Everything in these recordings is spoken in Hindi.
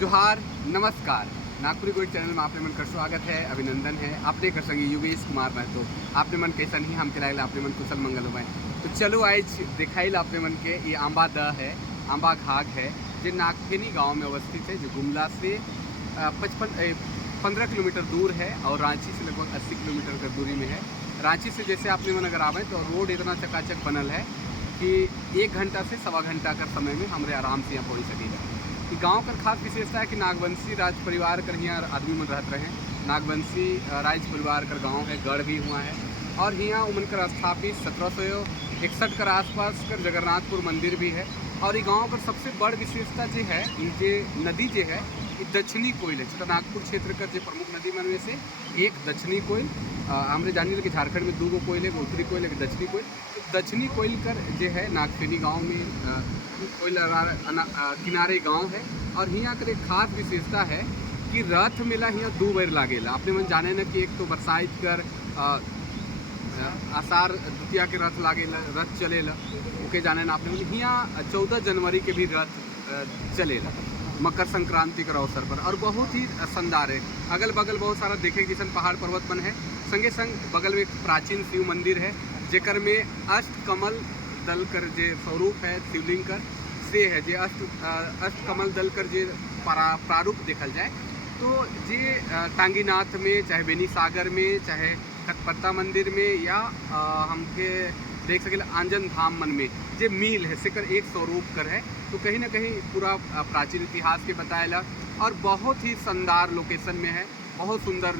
जोहार नमस्कार। नागपुरी गोइड चैनल में आपने मन कर स्वागत है, अभिनंदन है। आपने कर संगी योगेश कुमार महतो आपने मन कैसन ही हम खिलाए आपने मन कुशल मंगल हो। तो चलो आज दिखाई आपने मन के ये आंबा द है, आंबा घाग है, जो नागफेनी गांव में अवस्थित है, जो गुमला से 15 किलोमीटर दूर है और रांची से लगभग 80 किलोमीटर की दूरी में है। रांची से जैसे आपने मन अगर आवे तो रोड इतना चकाचक बनल है कि 1 घंटा से सवा घंटा का समय में हमारे आराम से यहाँ पहुँच सकेगा। गांव का खास विशेषता है कि नागवंशी राज परिवार कर यहाँ आदमी मन रहते रहे। नागवंशी राज परिवार का गांव है, गढ़ भी हुआ है और यहाँ उमन कर स्थापित 1761 के आसपास कर जगन्नाथपुर मंदिर भी है। और ये गांव का सबसे बड़ विशेषता जो है, ये नदी जो है ये दक्षिणी कोयल है। तो नागपुर क्षेत्र का जो प्रमुख नदी मन में से एक दक्षिणी कोयल, हमारे जानी कि झारखंड में 2 कोयल है, उत्तरी कोयल है, दक्षिणी कोयल। तो दक्षिणी कोयल कर जो है नागफेनी गांव में कोयल किनारे गांव है। और यहाँ कर एक खास विशेषता है कि रथ मेला यहाँ 2 बार लागेला। आपने मन जाने ना कि एक तो बरसाइत कर आषाढ़ द्वितीया के रथ लागेला, रथ चलेला, ओके जाने ना आपने मन। यहाँ 14 जनवरी के भी रथ चलेला मकर संक्रांति के अवसर पर, और बहुत ही शानदार है। अगल बगल बहुत सारा देखे जैसे पहाड़ पर्वत बन है। संगे संग बगल में एक प्राचीन शिव मंदिर है, जेकर में अष्टकमल दल कर जे स्वरूप है शिवलिंग कर से है, जे अष्टकमल दल कर जे प्रारूप देखल जाए तो जे टांगीनाथ में, चाहे बेनी सागर में, चाहे खतपत्ता मंदिर में, या हमके देख सके आंजन धाम मन में जे मील है सेकर एक स्वरूप कर है। तो कहीं ना कहीं पूरा प्राचीन इतिहास के बताएला और बहुत ही शानदार लोकेशन में है, बहुत सुंदर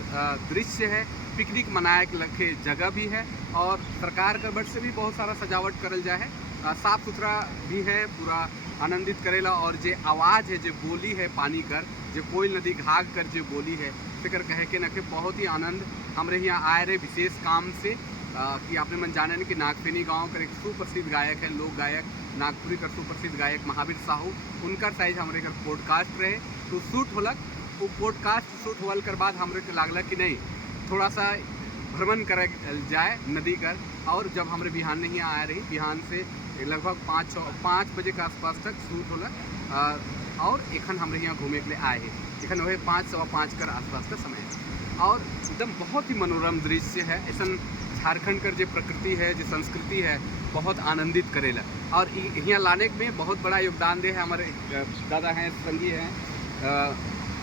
दृश्य है, पिकनिक मनाए के लखे जगह भी है और सरकार का बट से भी बहुत सारा सजावट करल जाए है। साफ सुथरा भी है, पूरा आनंदित करेला। और जो आवाज़ है, जो बोली है पानी कर, जो कोयल नदी घाग कर जो बोली है फिकर कहे के नखे बहुत ही आनंद हमारे यहाँ आए रहे विशेष काम से। कि आपने मन जाने कि नागफेनी गांव का एक सुप्रसिद्ध गायक है, लोक गायक नागपुरी का सुप्रसिद्ध गायक महावीर साहू, उनका साइज हमारे घर पॉडकास्ट रहे तो शूट होलक। वो पॉडकास्ट शूट होल कर बाद हमारे को लागल कि नहीं थोड़ा सा भ्रमण कर जाए नदी कर। और जब हमारे बिहान नहीं आ रही, बिहान से लगभग 5 बजे के आसपास तक शूट होलक। और एखन हमारे यहाँ घूमे के लिए आए हैं, एखन वही 5 सवा 5 कर आसपास का समय है और एकदम बहुत ही मनोरम दृश्य है। ऐसा झारखंड कर जो प्रकृति है, जो संस्कृति है, बहुत आनंदित करेला। और यहाँ लाने में बहुत बड़ा योगदान दे है हमारे दादा हैं, संगी हैं,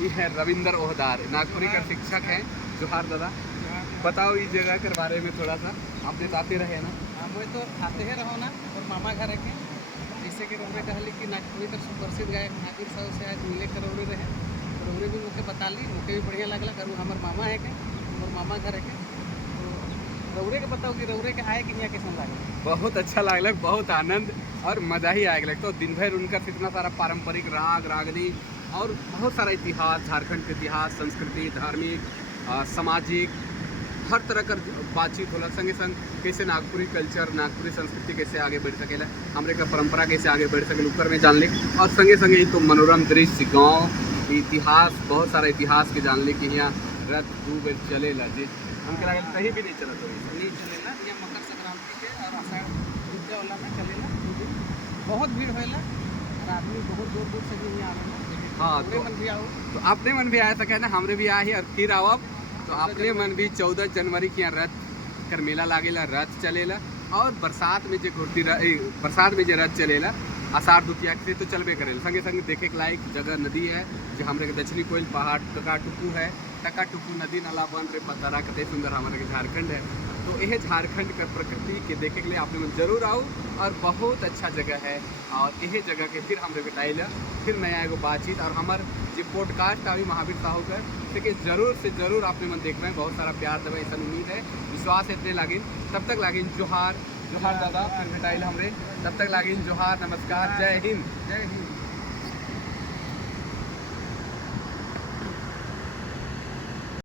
ये है रविंदर ओहदार, नागपुरी का शिक्षक हैं। जोहार दादा, बताओ इस जगह के बारे में थोड़ा सा। आपने तो आते रहे ना? हम तो आते ही रहो ना, और मामा घर है के जैसे कि रौरे कहली कि नागपुरी का सुप्रसिद्ध गायक महावीर साहू से आज मिले कर रौरे रहे, तो रौरे भी मुझे बता ली, मुझे भी बढ़िया लगला। करूँ हमारे मामा है के और मामा घर है के, तो रौरे के बताओ कि रौरे के आए कि यहाँ कैसा लगे? बहुत अच्छा लागल, बहुत आनंद और मज़ा ही आए लग। तो दिन भर उनका इतना सारा पारंपरिक राग रागनी और बहुत सारा इतिहास, झारखंड के इतिहास, संस्कृति, धार्मिक, सामाजिक, हर तरह का बातचीत होला। संगे संग कैसे नागपुरी कल्चर, नागपुरी संस्कृति कैसे आगे बढ़ सकेला, हमारे का परंपरा कैसे आगे बढ़ सके ऊपर में जान ले। और संगे संगे तो मनोरम दृश्य, गाँव, इतिहास, बहुत सारा इतिहास के जान ले कि यहाँ रथ 2 बार चलेला। जी हमके लगे कहीं भी नहीं चलत हो, नहीं चलेला। ये मकर संक्रांति के और आषाढ़ द्वितीया वाला में चलेला। बहुत भीड़ होला और आदमी बहुत दूर दूर से भी यहाँ आवेला। हाँ, तो मन भी आओ, तो अपने मन भी आया सके ना, हमरे भी आए ही और फिर आओ। तो अपने मन भी 14 जनवरी की यहाँ रथ कर मेला लागेला, रथ चलेला। और बरसात में जो बरसात में जो रथ चलेला आषाढ़ द्वितीया से तो चलबे करेला। संगे संगे देखे के लायक जगह नदी है, जो हमारे दक्षिणी कोयल पहाड़ टकाटुकू है, टकाटुकू नदी नाला बन रे पतरा कते सुंदर हमारे झारखंड है। तो यह झारखंड का प्रकृति के देखे के लिए आपने मन जरूर आओ और बहुत अच्छा जगह है। और यही जगह के फिर हमरे बताइला फिर नया एगो बातचीत और हमार जो पॉडकास्ट अभी महावीर साहू कर देखिए जरूर से जरूर आपने मन देख रहे हैं। बहुत सारा प्यार देवे ऐसा उम्मीद है, विश्वास इतने लागिन। तब तक लागिन जोहार, जोहार दादा, फिर भेटाइल हमरे। तब तक लागिन जोहार, नमस्कार, जय हिंद, जय हिंद।